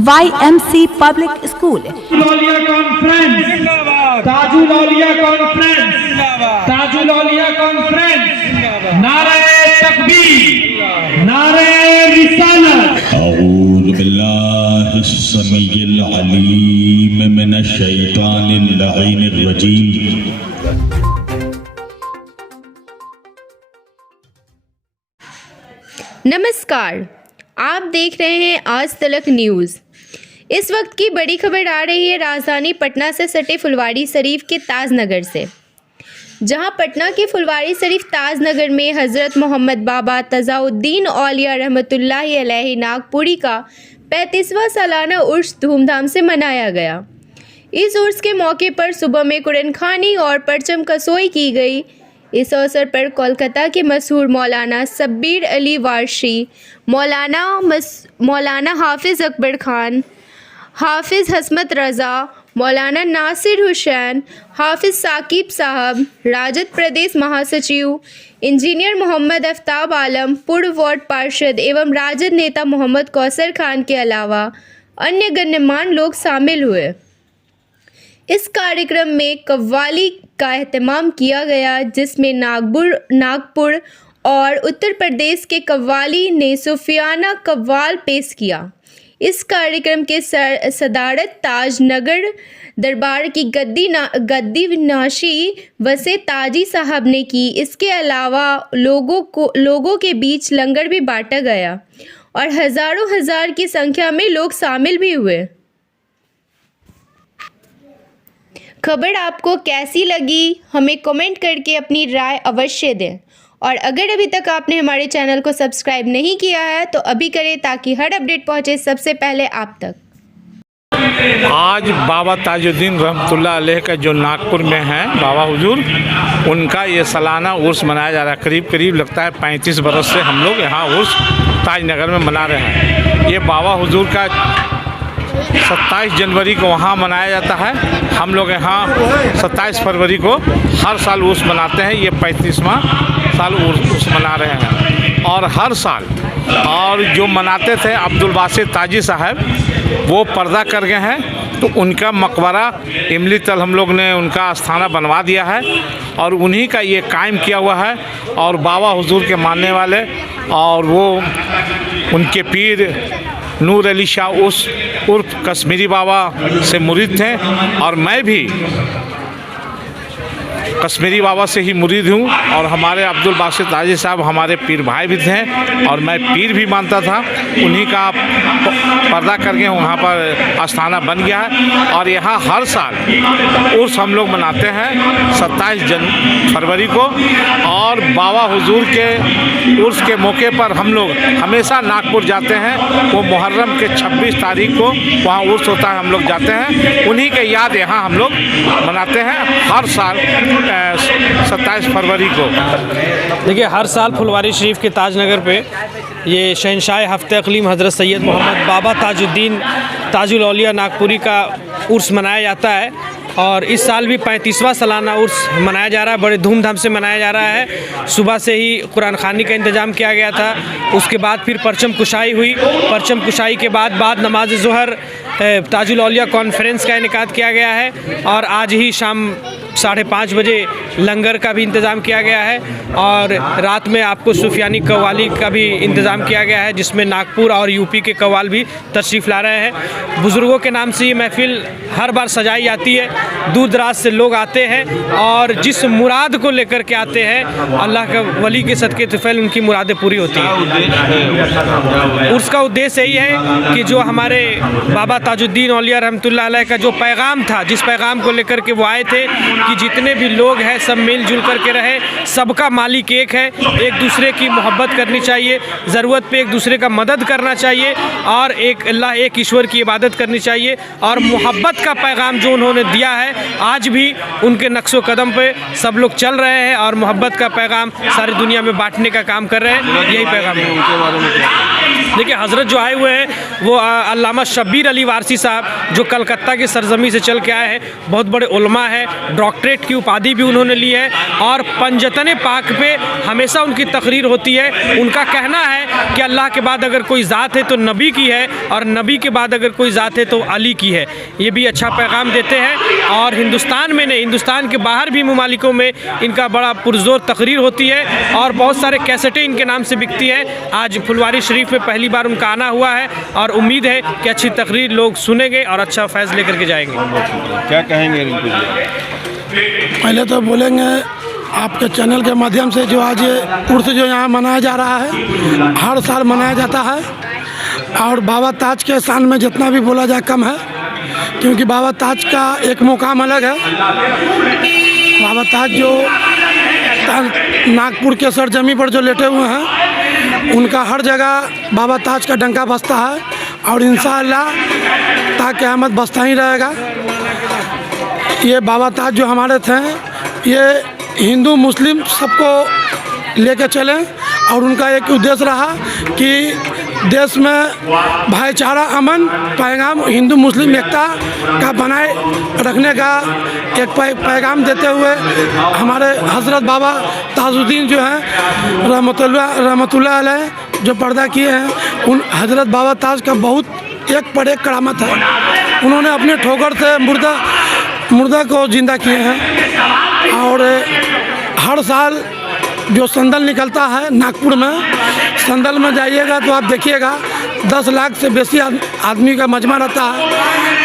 YMC public school. Tajul Auliya conference, Tajul Auliya conference, Tajul Auliya conference, नारे तकबीर, नारे रिसालत। अऊज़ु बिल्लाहिस समीइल अलीम मिनश शैतानिर लईनिर रजीम। नमस्कार, आप देख रहे हैं आज तलक न्यूज़। इस वक्त की बड़ी खबर आ रही है राजधानी पटना से सटे फुलवारी शरीफ के ताज नगर से, जहां पटना के फुलवारी शरीफ ताज नगर में हज़रत मोहम्मद बाबा तज़ाउद्दीन औलिया रहमतुल्लाहि अलैहि नागपुरी का 35वां सालाना उर्स धूमधाम से मनाया गया। इस उर्स के मौके पर सुबह में कुरान खानी और परचम कसोई की गई। इस अवसर पर कोलकाता के मशहूर मौलाना शब्बीर अली वारशी, मौलाना हाफिज़ अकबर खान, हाफिज़ हसमत रज़ा, मौलाना नासिर हुसैन, हाफिज़ साकिब साहब, राजद प्रदेश महासचिव इंजीनियर मोहम्मद आफ्ताब आलम, पूर्व वार्ड पार्षद एवं राजद नेता मोहम्मद कौसर खान के अलावा अन्य गण्यमान्य लोग शामिल हुए। इस कार्यक्रम में कव्वाली का एहतमाम किया गया, जिसमें नागपुर और उत्तर प्रदेश के कव्वाली ने सूफियाना कव्वाल पेश किया। इस कार्यक्रम के सदारत ताज नगर दरबार की गद्दी नाशी वसे ताजी साहब ने की। इसके अलावा लोगों के बीच लंगर भी बांटा गया और हज़ारों हजार की संख्या में लोग शामिल भी हुए। खबर आपको कैसी लगी, हमें कमेंट करके अपनी राय अवश्य दें, और अगर अभी तक आपने हमारे चैनल को सब्सक्राइब नहीं किया है तो अभी करें, ताकि हर अपडेट पहुंचे सबसे पहले आप तक। आज बाबा ताजुद्दीन रहमतुल्लाह अलैह का जो नागपुर में है बाबा हुजूर, उनका ये सालाना उर्स मनाया जा रहा है। करीब लगता है 35 बरस से हम लोग यहाँ उर्स ताजनगर में मना रहे हैं। ये बाबा हुजूर का 27 जनवरी को वहाँ मनाया जाता है। हम लोग यहाँ 27 फरवरी को हर साल उर्स मनाते हैं। ये 35वां साल उर्स मना रहे हैं। और हर साल और जो मनाते थे अब्दुल बासित ताजी साहब, वो पर्दा कर गए हैं, तो उनका मकबरा इमली तल हम लोग ने उनका आस्थाना बनवा दिया है और उन्हीं का ये कायम किया हुआ है। और बाबा हुजूर के मानने वाले और वो उनके पीर नूर अली शाह उर्फ कश्मीरी बाबा से मुरीद थे, और मैं भी कश्मीरी बाबा से ही मुरीद हूँ। और हमारे अब्दुल बासित ताजी साहब हमारे पीर भाई भी थे और मैं पीर भी मानता था। उन्हीं का पर्दा करके वहाँ पर आस्थाना बन गया है। और यहाँ हर साल उर्स हम लोग मनाते हैं 27 फरवरी को। और बाबा हुजूर के उर्स के मौके पर हम लोग हमेशा नागपुर जाते हैं। वो मुहर्रम के 26 तारीख को वहाँ उर्स होता है, हम लोग जाते हैं। उन्हीं के याद यहाँ हम लोग मनाते हैं हर साल 27 फरवरी को। देखिए, हर साल फुलवारी शरीफ के ताजनगर पे ये शहनशाह हफ्ते अक़लीम हज़रत सैयद मोहम्मद बाबा ताजुद्दीन ताजुल औलिया नागपुरी का उर्स मनाया जाता है। और इस साल भी 35वां सालाना उर्स मनाया जा रहा है। बड़े धूमधाम से मनाया जा रहा है। सुबह से ही कुरान खानी का इंतज़ाम किया गया था। उसके बाद फिर परचम कुशाई हुई। परचम कुशाई के बाद नमाज ज़ोहर ताजुल औलिया कॉन्फ्रेंस का इनेकाद किया गया है। और आज ही शाम 5:30 बजे लंगर का भी इंतज़ाम किया गया है। और रात में आपको सूफियानी कव्वाली का भी इंतज़ाम किया गया है, जिसमें नागपुर और यूपी के कव्वाल भी तशरीफ़ ला रहे हैं। बुज़ुर्गों के नाम से ये महफ़िल हर बार सजाई जाती है। दूर दराज से लोग आते हैं और जिस मुराद को लेकर के आते हैं, अल्लाह का वली के सदक़े तुफ़ैल उनकी मुरादें पूरी होती हैं। उसका उद्देश्य यही है कि जो हमारे बाबा ताजुद्दीन औलिया रहमतुल्लाह अलैह का जो पैगाम था, जिस पैगाम को लेकर के वो आए थे कि जितने भी लोग हैं सब मिलजुल करके रहे, सबका मालिक एक है, एक दूसरे की मोहब्बत करनी चाहिए, ज़रूरत पे एक दूसरे का मदद करना चाहिए, और एक अल्लाह एक ईश्वर की इबादत करनी चाहिए। और मोहब्बत का पैगाम जो उन्होंने दिया है, आज भी उनके नक्शो कदम पे सब लोग चल रहे हैं और मोहब्बत का पैगाम सारी दुनिया में बांटने का काम कर रहे हैं। यही पैगाम है। देखिए हज़रत जो आए हुए हैं वो अल्लामा शब्बीर अली वारसी साहब, जो कलकत्ता की सरजमी से चल के आए हैं, बहुत बड़े उलमा है, डॉक्टरेट की उपाधि भी उन्होंने ली है और पंजतन पाक पे हमेशा उनकी तकरीर होती है। उनका कहना है कि अल्लाह के बाद अगर कोई ज़ात है तो नबी की है और नबी के बाद अगर कोई ज़ात है तो अली की है। ये भी अच्छा पैगाम देते हैं और हिंदुस्तान में नहीं, हिंदुस्तान के बाहर भी ममालिकों में इनका बड़ा पुरजोर तकरीर होती है और बहुत सारे कैसेटें इनके नाम से बिकती है। आज फुलवारी शरीफ में पहली बार उनका आना हुआ है और उम्मीद है कि अच्छी तकरीर लोग सुनेंगे और अच्छा फैज़ लेकर के जाएंगे। क्या कहेंगे इनको? पहले तो बोलेंगे आपके चैनल के माध्यम से जो आज ये उर्स जो यहाँ मनाया जा रहा है, हर साल मनाया जाता है और बाबा ताज के शान में जितना भी बोला जाए कम है, क्योंकि बाबा ताज का एक मुकाम अलग है। बाबा ताज जो नागपुर के सरजमी पर जो लेटे हुए हैं, उनका हर जगह बाबा ताज का डंका बजता है और इंशाअल्लाह ता क़यामत बजता ही रहेगा। ये बाबा ताज जो हमारे थे, ये हिंदू मुस्लिम सबको लेके चले और उनका एक उद्देश्य रहा कि देश में भाईचारा, अमन, पैगाम हिंदू मुस्लिम एकता का बनाए रखने का एक पैगाम देते हुए हमारे हज़रत बाबा ताजुद्दीन जो हैं रहमतुल्लाह अलैह जो पर्दा किए हैं, उन हज़रत बाबा ताज का बहुत एक पर एक करामत है। उन्होंने अपने ठोकर से मुर्दा को ज़िंदा किए हैं और हर साल जो संदल निकलता है नागपुर में, संदल में जाइएगा तो आप देखिएगा 10 लाख से बेसी आदमी का मजमा रहता है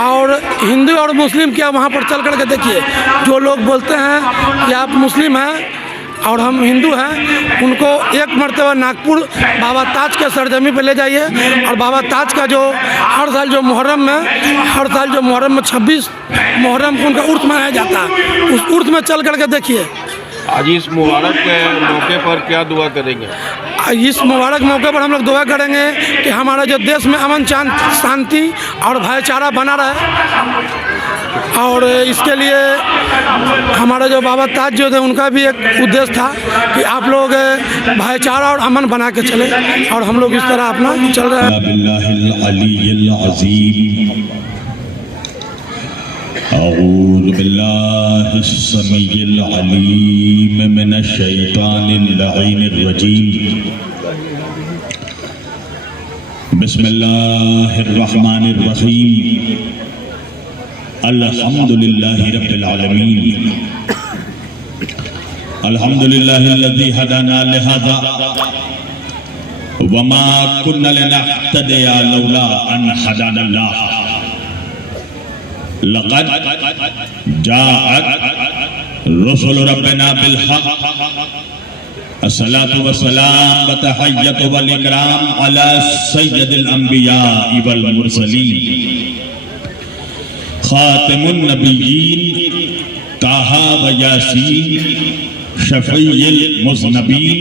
और हिंदू और मुस्लिम क्या वहाँ पर चल कर के देखिए, जो लोग बोलते हैं कि आप मुस्लिम हैं और हम हिंदू हैं, उनको एक मरतबा नागपुर बाबा ताज के सरजमी पे ले जाइए और बाबा ताज का जो हर साल जो मुहर्रम में 26 मुहर्रम को उनका उर्स मनाया जाता है, उस उर्स में चल करके देखिए। आज इस मुबारक के मौके पर क्या दुआ करेंगे? इस मुबारक मौके पर हम लोग दुआ करेंगे कि हमारा जो देश में अमन शांति और भाईचारा बना रहे और इसके लिए हमारे जो बाबा ताज जो थे उनका भी एक उद्देश्य था कि आप लोग भाईचारा और अमन बना के चले और हम लोग इस तरह अपना चल रहे हैं। अऊज़ु बिल्लाहिस समीइल अलीम मिनश शैतानिर लईनिर रजीम। बिस्मिल्लाहिर रहमानिर रहीम। अल्हम्दुलिल्लाहि रब्बिल आलमीन। अल्हम्दुलिल्लाहिल्लज़ी हदाना लिहाज़ा वमा कुन्ना लिनहतदिया लौला अन हदानल्लाह। लक़द जाअत रुसुलु रब्बिना बिल हक़। अस्सलातु वस्सलाम व तहय्यतु वल इकराम अला सय्यदिल अंबिया वल मुरसलीन खातिमुन नबिय्यीन ताहा व यासीन शफ़ीउल मुज़नबीन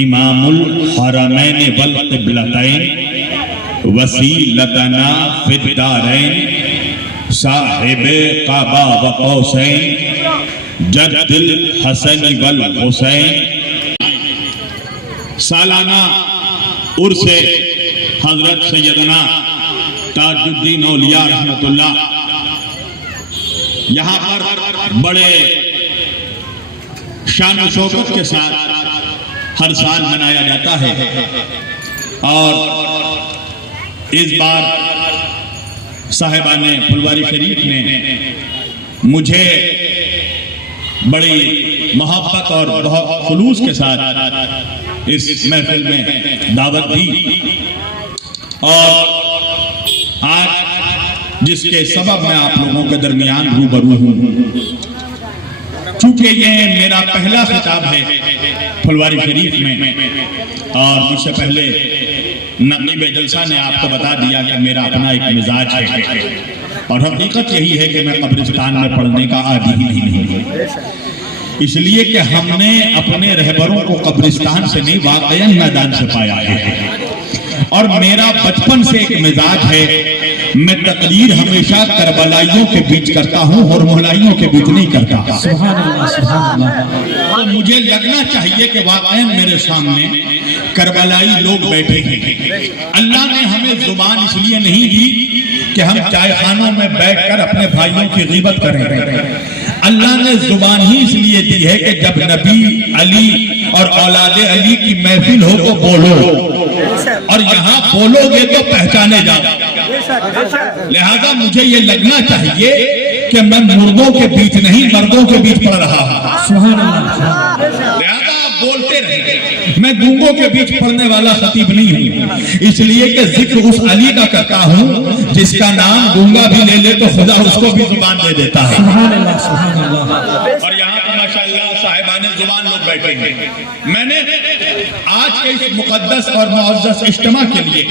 इमामुल हरमैन वल क़िबलतैन वसीलतना फिद दारैन साहिबे काबा व कौसैन जद्दिल हसन वल हुसैन। सालाना उर्से हजरत सैयदना ताजुद्दीन औलिया रहमतुल्लाह यहाँ पर बड़े शान व शौकत के साथ हर साल मनाया जाता है और इस बार साहिबाने फुलवारी शरीफ ने मुझे बड़ी मोहब्बत और बहुत खुलूस के साथ इस महफिल में दावत दी और आज जिसके सबब मैं आप लोगों के दरमियान रूबरू हूँ, चूंकि ये मेरा पहला खिताब है फुलवारी शरीफ में और मुझसे पहले नक़ीब जलसा ने आपको बता दिया कि मेरा अपना एक मिजाज है और हकीकत यही है कि मैं कब्रिस्तान में पढ़ने का आदी ही नहीं हूँ, इसलिए कि हमने अपने रहबरों को कब्रिस्तान से नहीं वाक़ईन मैदान से पाया है और मेरा बचपन से एक मिजाज है, मैं तकरीर हमेशा करबलाइयों के बीच करता हूं और मोहलाइयों के बीच नहीं करता। तो मुझे लगना चाहिए कि वाकई मेरे सामने करबलाई लोग बैठे हैं। अल्लाह ने हमें जुबान इसलिए नहीं दी कि हम चायखानों में बैठकर अपने भाइयों की ग़ीबत करें। अल्लाह ने जुबान ही इसलिए दी है कि जब नबी अली और औलादे अली की महफिल हो तो बोलो, और यहाँ बोलोगे तो पहचाने जाओ। लिहाजा मुझे ये लगना चाहिए कि मैं मुर्दों के बीच नहीं मर्दों के बीच पढ़ रहा हूँ। लिहाजा आप बोलते रहे, मैं गूंगों के बीच पढ़ने वाला खतीब नहीं हूँ, इसलिए कि जिक्र उस अली का करता हूँ जिसका नाम गूंगा भी ले ले तो खुदा उसको भी जुबान दे देता है। और यहाँ पर माशाअल्लाह साहिबाने जुबान लोग बैठे हैं। मैंने आज के इस मुकद्दस और मुअज़्ज़ज़ इज्तिमा के लिए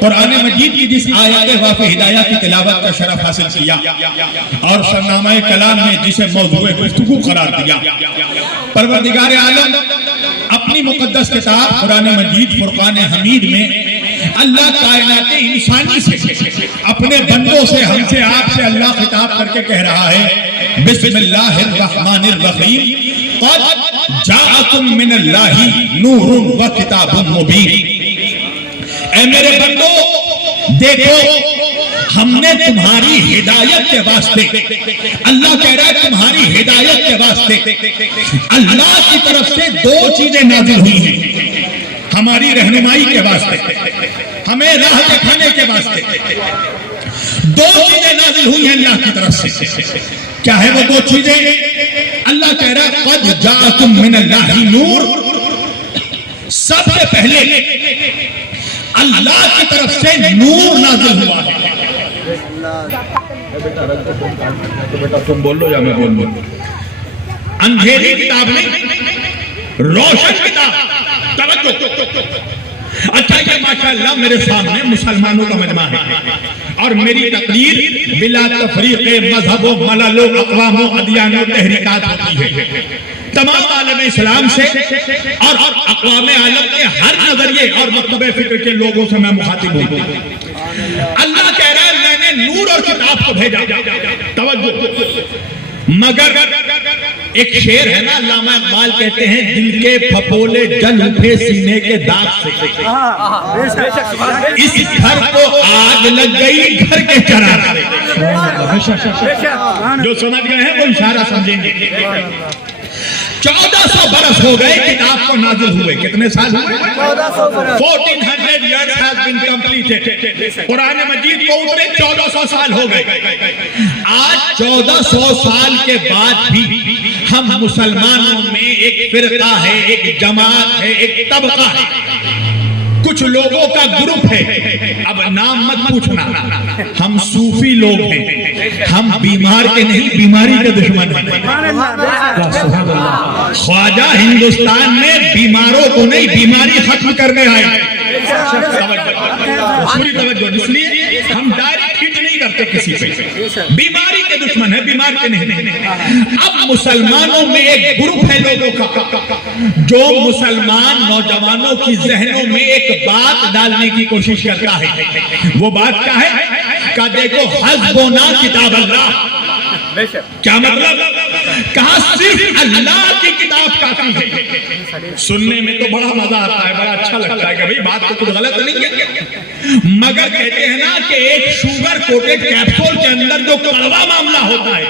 कुरान मजीद की जिस आयत वाफ़े हिदाया की तिलावत का शरफ हासिल किया और सरनामा कलाम में जिसे मौज़ूए गुफ्तगू करार दिया, परवरदिगार आलम अपनी मुकद्दस किताब कुरान मजीद फुरकान हमीद में अल्लाह कायनात इंसानी से अपने बंदों से, हमसे, आपसे अल्लाह खिताब करके कह रहा है, बिस्मिल्लाहिर रहमानिर रहीम, क़द जाअकुम मिनल्लाहि नूरुन व किताबुन मुबीन। ऐ मेरे बंदो देखो, हमने तुम्हारी हिदायत के वास्ते, अल्लाह कह रहा है तुम्हारी हिदायत के वास्ते अल्लाह की तरफ से दो चीजें नाजिल हुई हैं। हमारी रहनुमाई के वास्ते, हमें राह दिखाने के वास्ते दो चीजें नाजिल हुई हैं अल्लाह की तरफ से। क्या है वो दो चीजें? अल्लाह कह रहा है क़द जाअकुम मिनल्लाहि नूर, सबसे पहले अल्लाह की तरफ से नूर नाजिल हुआ है। बेटा तुम बोल लो या मैं बोल लूं? अंधेरी किताब नहीं, रोशन किताब। अच्छा, ये माशाअल्लाह मेरे सामने मुसलमानों का मजमा है और मेरी तकरीर बिला तफरीक़े मज़हब व मलल व अक़वाम व अदियान व तहरीकात होती है। तमाम आलम इस्लाम से और अक़वाम आलम के हर नजरिए और मकतबे फिक्र के लोगों से मैं मुखातिब हूँ। अल्लाह कह रहा है मैंने नूर और किताब को भेजा। तवज्जो, मगर एक शेर है ना, अल्लामा इक़बाल कहते हैं दिल के फपोले जल उठे सीने के दाग से, इस घर को आग लग गई घर के चरार। जो समझ गए हैं वो इशारा समझेंगे। 1400 बरस हो गए किताब को नाजिल हुए। कितने साल हुए? 1400 years has been completed। Quran मजीद को उतरे 1400 साल हो गए। आज 1400 साल के बाद भी हम मुसलमानों में एक फिरका है, एक जमात है, एक तबका है, कुछ लोगों का ग्रुप है। अब नाम मत पूछना, हम सूफी लोग हैं, हम बीमार के नहीं बीमारी के दुश्मन हैं। ख्वाजा हिंदुस्तान में बीमारों को नहीं बीमारी खत्म करने आए। पूरी तवज्जो, इसलिए हम डायरेक्ट हिट नहीं करते किसी पे, बीमारी के दुश्मन है, बीमार के नहीं। अब मुसलमानों में एक ग्रुप है लोगों का जो मुसलमान नौजवानों की जहनों में एक बात डालने की कोशिश करता है। वो बात क्या है? का देखो हस्बुना किताब अल्लाह। क्या मतलब? कहा सिर्फ अल्लाह की किताब काफी है। सुनने में तो बड़ा मजा आता है, बड़ा अच्छा लगता है कि भाई बात तो कुछ गलत नहीं है, मगर कहते हैं ना कि एक शुगर कोटेड कैप्सूल के अंदर जो कड़वा मामला होता है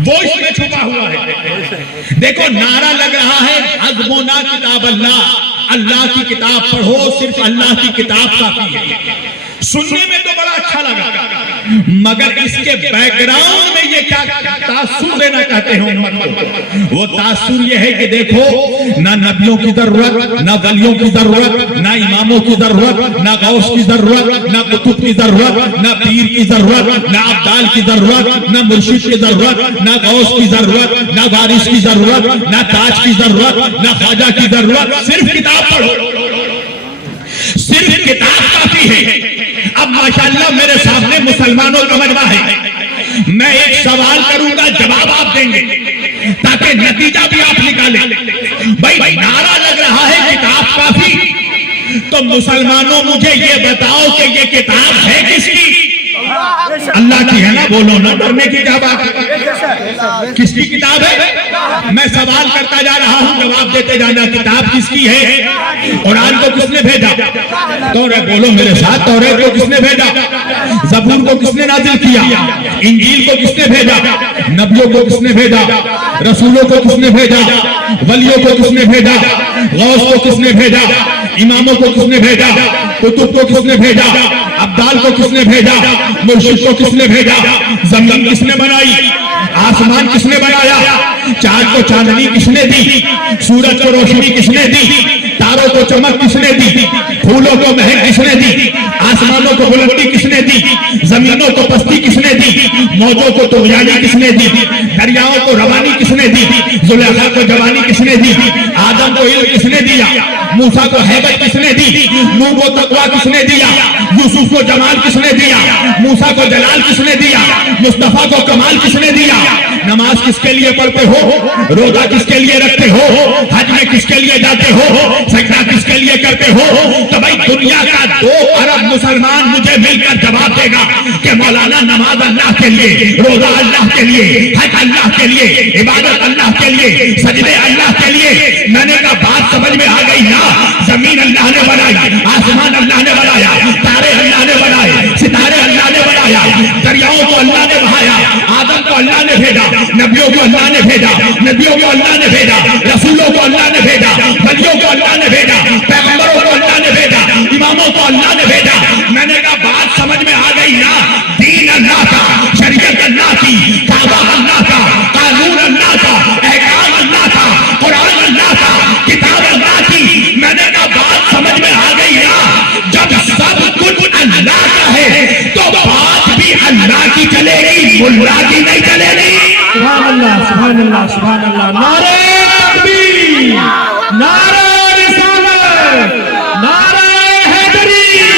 वो इसमें छुपा हुआ है। देखो नारा लग रहा है हस्बुना किताब अल्लाह, अल्लाह की किताब पढ़ो, सिर्फ अल्लाह की किताब काफी है। सुनने में तो बड़ा अच्छा लगा, मगर इसके बैकग्राउंड में ये क्या तासुर देना चाहते हैं उम्मत को? वो तासुर ये है कि देखो ना नबियों की जरूरत, ना वलियों की जरूरत, ना इमामों की जरूरत, ना गौस की जरूरत, ना कुतुब की जरूरत, ना पीर की जरूरत, ना अब्दाल की जरूरत, ना मुर्शिद की जरूरत, ना गौस की जरूरत, ना वारिस की जरूरत, ना ताज की जरूरत, ना ख्वाजा की जरूरत। सिर्फ किताब पढ़ो, सिर्फ किताब काफी है। अब माशाअल्लाह मेरे सामने मुसलमानों का मजमा है। मैं एक सवाल करूंगा, जवाब आप देंगे ताकि नतीजा भी आप निकालें। भाई नारा लग रहा है किताब काफी, तो मुसलमानों मुझे ये बताओ कि ये किताब है किसकी? अल्लाह की है ना, बोलो ना, डरने की क्या बात है? किसकी किताब है? मैं सवाल करता जा रहा हूं, जवाब देते जाना। किताब किसकी है? कुरान को किसने भेजा? तौरात, बोलो मेरे साथ, तौरात को किसने भेजा? ज़बूर को किसने नाज़िल किया? इंजील को किसने भेजा? नबियों को किसने भेजा? रसूलों को किसने भेजा? वलियों को किसने भेजा? गौस को किसने भेजा? इमामों को किसने भेजा? कुतुब को किसने भेजा? अब्दाल को किसने भेजा? मुर्शिद को किसने भेजा? जमीन किसने बनाई? आसमान किसने बनाया? चांद को चांदनी किसने दी? सूरज को रोशनी किसने दी? तारों को चमक किसने दी? फूलों को महक किसने दी? आसमानों को बुलंदी किसने दी? जमीनों को पस्ती किसने दी? मौजों को तुगयानी किसने दी? दरियाओं को रवानी किसने दी? जुलेखा को जवानी किसने दी? आदम को इल्म किसने दिया? मूसा को हैबत किसने दी? नूह को तकवा किसने दिया? यूसुफ को जमाल किसने दिया? मूसा को जलाल किसने दिया? मुस्तफा को कमाल किसने दिया? नमाज किसके लिए पढ़ते हो? रोजा किसके लिए रखते हो? हज में किसके लिए जाते हो? सजदा किसके लिए करते हो? तो भाई दुनिया का 2 अरब मुसलमान मुझे मिलकर जवाब देगा कि मौलाना नमाज अल्लाह के लिए, रोजा अल्लाह के लिए, हज अल्लाह के लिए, इबादत अल्लाह के लिए, सजदे अल्लाह के लिए। मैंने कहा बात समझ में आ गई ना? जमीन अल्लाह ने बनाई, आसमान अल्लाह ने बनाया, तारे अल्लाह ने बनाए, सितारे अल्लाह ने बनाया, दरियाओं को अल्लाह ने बहाया, आदम को अल्लाह ने भेजा, नबियों को अल्लाह ने भेजा, नबियों को अल्लाह ने भेजा, रसूलों को अल्लाह ने भेजा, वलियों को अल्लाह ने भेजा, पैगंबरों को अल्लाह ने भेजा, इमामों को अल्लाह ने भेजा। मैंने कहा बात समझ में आ गई ना? दीन अल्लाह का, शरीयत अल्लाह की, काबा अल्लाह का, कानून अल्लाह का, अहकाम अल्लाह का, कुरान अल्लाह का, किताब अल्लाह की। मैंने कहा बात समझ में आ गई ना? जब सब कुछ अल्लाह का है तो बात भी अल्लाह की चलेगी, मुल्ला की नहीं चलेगी। सुभान अल्लाह, सुभान अल्लाह, सुभान अल्लाह। नारे तकबीर, नारे